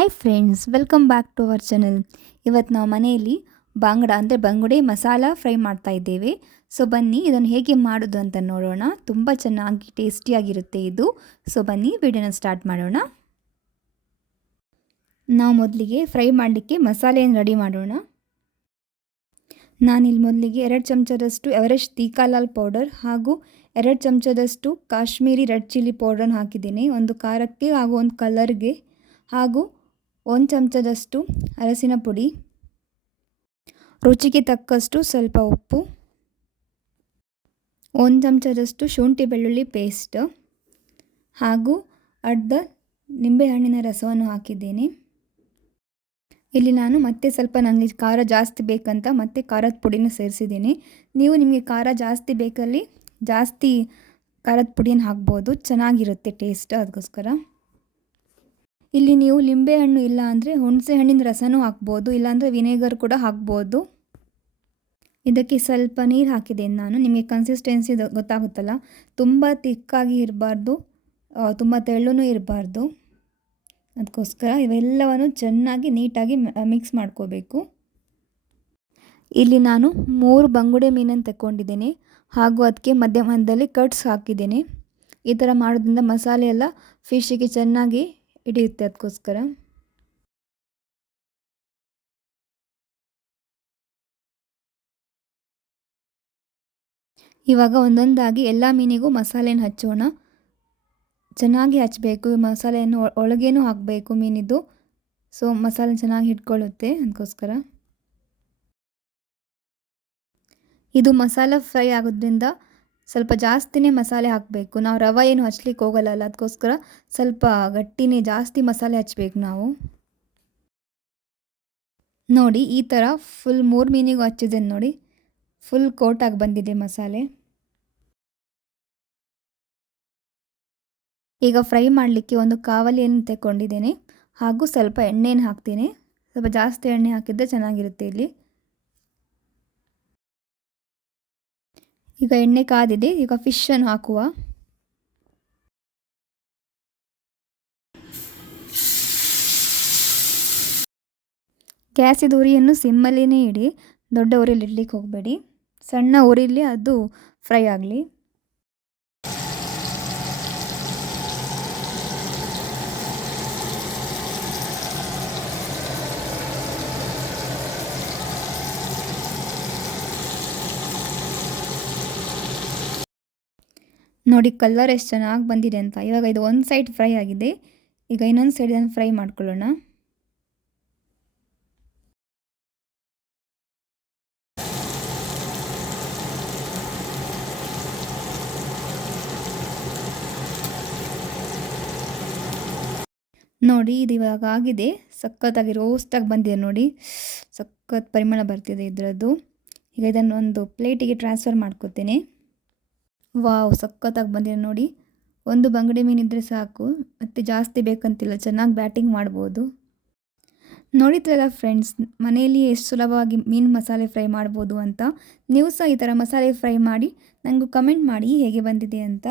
Hi friends, welcome back to our channel. ಇವತ್ತು ನಾವು ಮನೆಯಲ್ಲಿ ಬಾಂಗಡ ಅಂದರೆ ಬಂಗುಡೆ ಮಸಾಲ ಫ್ರೈ ಮಾಡ್ತಾ ಇದ್ದೇವೆ. ಸೊ ಬನ್ನಿ ಇದನ್ನು ಹೇಗೆ ಮಾಡೋದು ಅಂತ ನೋಡೋಣ. ತುಂಬ ಚೆನ್ನಾಗಿ ಟೇಸ್ಟಿಯಾಗಿರುತ್ತೆ ಇದು. ಸೊ ಬನ್ನಿ ವಿಡಿಯೋನ ಸ್ಟಾರ್ಟ್ ಮಾಡೋಣ. ನಾವು ಮೊದಲಿಗೆ ಫ್ರೈ ಮಾಡಲಿಕ್ಕೆ ಮಸಾಲೆಯನ್ನು ರೆಡಿ ಮಾಡೋಣ. ನಾನಿಲ್ಲಿ ಮೊದಲಿಗೆ 2 ಚಮಚದಷ್ಟು ಎವರೆಸ್ಟ್ ತೀಖಾ ಲಾಲ್ ಪೌಡರ್ ಹಾಗೂ 2 ಚಮಚದಷ್ಟು ಕಾಶ್ಮೀರಿ ರೆಡ್ ಚಿಲ್ಲಿ ಪೌಡರನ್ನು ಹಾಕಿದ್ದೀನಿ. ಒಂದು ಖಾರಕ್ಕೆ ಹಾಗೂ ಒಂದು ಕಲರ್ಗೆ, ಹಾಗೂ 1 ಚಮಚದಷ್ಟು ಅರಸಿನ ಪುಡಿ, ರುಚಿಗೆ ತಕ್ಕಷ್ಟು ಸ್ವಲ್ಪ ಉಪ್ಪು, 1 ಚಮಚದಷ್ಟು ಶುಂಠಿ ಬೆಳ್ಳುಳ್ಳಿ ಪೇಸ್ಟ್ ಹಾಗೂ ಅರ್ಧ ನಿಂಬೆಹಣ್ಣಿನ ರಸವನ್ನು ಹಾಕಿದ್ದೇನೆ. ಇಲ್ಲಿ ನಾನು ಮತ್ತೆ ಸ್ವಲ್ಪ ನನಗೆ ಖಾರ ಜಾಸ್ತಿ ಬೇಕಂತ ಮತ್ತೆ ಖಾರದ ಪುಡಿನ ಸೇರಿಸಿದ್ದೀನಿ. ನೀವು ನಿಮಗೆ ಖಾರ ಜಾಸ್ತಿ ಬೇಕಲ್ಲಿ ಜಾಸ್ತಿ ಖಾರದ ಪುಡಿಯನ್ನು ಹಾಕ್ಬೋದು, ಚೆನ್ನಾಗಿರುತ್ತೆ ಟೇಸ್ಟ್. ಅದಕ್ಕೋಸ್ಕರ ಇಲ್ಲಿ ನೀವು ಲಿಂಬೆಹಣ್ಣು ಇಲ್ಲ ಅಂದರೆ ಹುಣಸೆ ಹಣ್ಣಿನ ರಸನೂ ಹಾಕ್ಬೋದು, ಇಲ್ಲಾಂದರೆ ವಿನೆಗರ್ ಕೂಡ ಹಾಕ್ಬೋದು. ಇದಕ್ಕೆ ಸ್ವಲ್ಪ ನೀರು ಹಾಕಿದ್ದೇನೆ ನಾನು. ನಿಮಗೆ ಕನ್ಸಿಸ್ಟೆನ್ಸಿ ಗೊತ್ತಾಗುತ್ತಲ್ಲ, ತುಂಬ ತಿಕ್ಕಾಗಿ ಇರಬಾರ್ದು, ತುಂಬ ತೆಳ್ಳೂ ಇರಬಾರ್ದು. ಅದಕ್ಕೋಸ್ಕರ ಇವೆಲ್ಲವನ್ನು ಚೆನ್ನಾಗಿ ನೀಟಾಗಿ ಮಿಕ್ಸ್ ಮಾಡ್ಕೋಬೇಕು. ಇಲ್ಲಿ ನಾನು 3 ಬಂಗುಡೆ ಮೀನನ್ನು ತಗೊಂಡಿದ್ದೇನೆ ಹಾಗೂ ಅದಕ್ಕೆ ಮಧ್ಯ ಮಧ್ಯದಲ್ಲಿ ಕಟ್ಸ್ ಹಾಕಿದ್ದೇನೆ. ಈ ಥರ ಮಾಡೋದ್ರಿಂದ ಮಸಾಲೆ ಎಲ್ಲ ಫಿಶ್ಶಿಗೆ ಚೆನ್ನಾಗಿ ಹಿಡಿಯುತ್ತೆ. ಅದಕ್ಕೋಸ್ಕರ ಇವಾಗ ಒಂದೊಂದಾಗಿ ಎಲ್ಲ ಮೀನಿಗೂ ಮಸಾಲೆಯನ್ನು ಹಚ್ಚೋಣ. ಚೆನ್ನಾಗಿ ಹಚ್ಚಬೇಕು ಮಸಾಲೆಯನ್ನು, ಒಳಗೇನೂ ಹಾಕಬೇಕು ಮೀನಿದ್ದು. ಸೊ ಮಸಾಲೆ ಚೆನ್ನಾಗಿ ಹಿಡ್ಕೊಳ್ಳುತ್ತೆ. ಅದಕ್ಕೋಸ್ಕರ ಇದು ಮಸಾಲ ಫ್ರೈ ಆಗೋದ್ರಿಂದ ಸ್ವಲ್ಪ ಜಾಸ್ತಿನೇ ಮಸಾಲೆ ಹಾಕಬೇಕು. ನಾವು ರವೆ ಏನು ಹಚ್ಲಿಕ್ಕೆ ಹೋಗಲ್ಲ, ಅದಕ್ಕೋಸ್ಕರ ಸ್ವಲ್ಪ ಗಟ್ಟಿನೇ ಜಾಸ್ತಿ ಮಸಾಲೆ ಹಚ್ಚಬೇಕು ನಾವು. ನೋಡಿ ಈ ಥರ ಫುಲ್ 3 ಮೀನಿಗೂ ಹಚ್ಚಿದ್ದೇನೆ ನೋಡಿ, ಫುಲ್ ಕೋಟಾಗಿ ಬಂದಿದೆ ಮಸಾಲೆ. ಈಗ ಫ್ರೈ ಮಾಡಲಿಕ್ಕೆ ಒಂದು ಕಾವಲಿಯನ್ನು ತಗೊಂಡಿದ್ದೇನೆ ಹಾಗೂ ಸ್ವಲ್ಪ ಎಣ್ಣೆಯನ್ನು ಹಾಕ್ತೀನಿ. ಸ್ವಲ್ಪ ಜಾಸ್ತಿ ಎಣ್ಣೆ ಹಾಕಿದರೆ ಚೆನ್ನಾಗಿರುತ್ತೆ ಇಲ್ಲಿ. ಈಗ ಎಣ್ಣೆ ಕಾದಿದೆ, ಈಗ ಫಿಶನ್ನು ಹಾಕುವ. ಗ್ಯಾಸಿದ ಉರಿಯನ್ನು ಸಿಮ್ಮಲ್ಲೇ ಇಡಿ, ದೊಡ್ಡ ಉರಿಯಲ್ಲಿ ಇಡ್ಲಿಕ್ಕೆ ಹೋಗಬೇಡಿ. ಸಣ್ಣ ಉರಿಯಲ್ಲಿ ಅದು ಫ್ರೈ ಆಗಲಿ. ನೋಡಿ ಕಲರ್ ಎಷ್ಟು ಚೆನ್ನಾಗಿ ಬಂದಿದೆ ಅಂತ. ಇವಾಗ ಇದು ಒಂದು ಸೈಡ್ ಫ್ರೈ ಆಗಿದೆ, ಈಗ ಇನ್ನೊಂದು ಸೈಡ್ ಇದನ್ನು ಫ್ರೈ ಮಾಡ್ಕೊಳ್ಳೋಣ. ನೋಡಿ ಇದು ಇವಾಗ ಆಗಿದೆ, ಸಖತ್ತಾಗಿ ರೋಸ್ಟಾಗಿ ಬಂದಿದೆ ನೋಡಿ, ಸಖತ್ ಪರಿಮಳ ಬರ್ತಿದೆ ಇದರದ್ದು. ಈಗ ಇದನ್ನು ಒಂದು ಪ್ಲೇಟಿಗೆ ಟ್ರಾನ್ಸ್ಫರ್ ಮಾಡ್ಕೋತೀನಿ. ವಾವ್, ಸಖತ್ತಾಗಿ ಬಂದಿದೆ ನೋಡಿ. ಒಂದು ಬಂಗುಡೆ ಮೀನಿದ್ರೆ ಸಾಕು, ಮತ್ತು ಜಾಸ್ತಿ ಬೇಕಂತಿಲ್ಲ, ಚೆನ್ನಾಗಿ ಬ್ಯಾಟಿಂಗ್ ಮಾಡ್ಬೋದು. ನೋಡಿದ್ರಲ್ಲ ಫ್ರೆಂಡ್ಸ್, ಮನೆಯಲ್ಲಿ ಎಷ್ಟು ಸುಲಭವಾಗಿ ಮೀನು ಮಸಾಲೆ ಫ್ರೈ ಮಾಡ್ಬೋದು ಅಂತ. ನೀವು ಸಹ ಈ ಥರ ಮಸಾಲೆ ಫ್ರೈ ಮಾಡಿ ನನಗೂ ಕಮೆಂಟ್ ಮಾಡಿ ಹೇಗೆ ಬಂದಿದೆ ಅಂತ.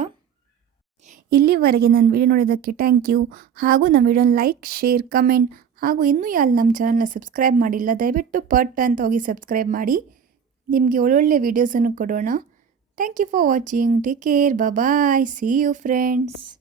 ಇಲ್ಲಿವರೆಗೆ ನನ್ನ ವಿಡಿಯೋ ನೋಡೋದಕ್ಕೆ ಥ್ಯಾಂಕ್ ಯು. ಹಾಗೂ ನಮ್ಮ ವಿಡಿಯೋನ ಲೈಕ್, ಶೇರ್, ಕಮೆಂಟ್ ಹಾಗೂ ಇನ್ನೂ ಯಾರು ನಮ್ಮ ಚಾನಲ್ನ ಸಬ್ಸ್ಕ್ರೈಬ್ ಮಾಡಿಲ್ಲ ದಯವಿಟ್ಟು ಪಟ್ ಅಂತ ಹೋಗಿ ಸಬ್ಸ್ಕ್ರೈಬ್ ಮಾಡಿ. ನಿಮಗೆ ಒಳ್ಳೊಳ್ಳೆ ವೀಡಿಯೋಸನ್ನು ಕೊಡೋಣ. Thank you for watching. Take care. Bye bye. See you friends.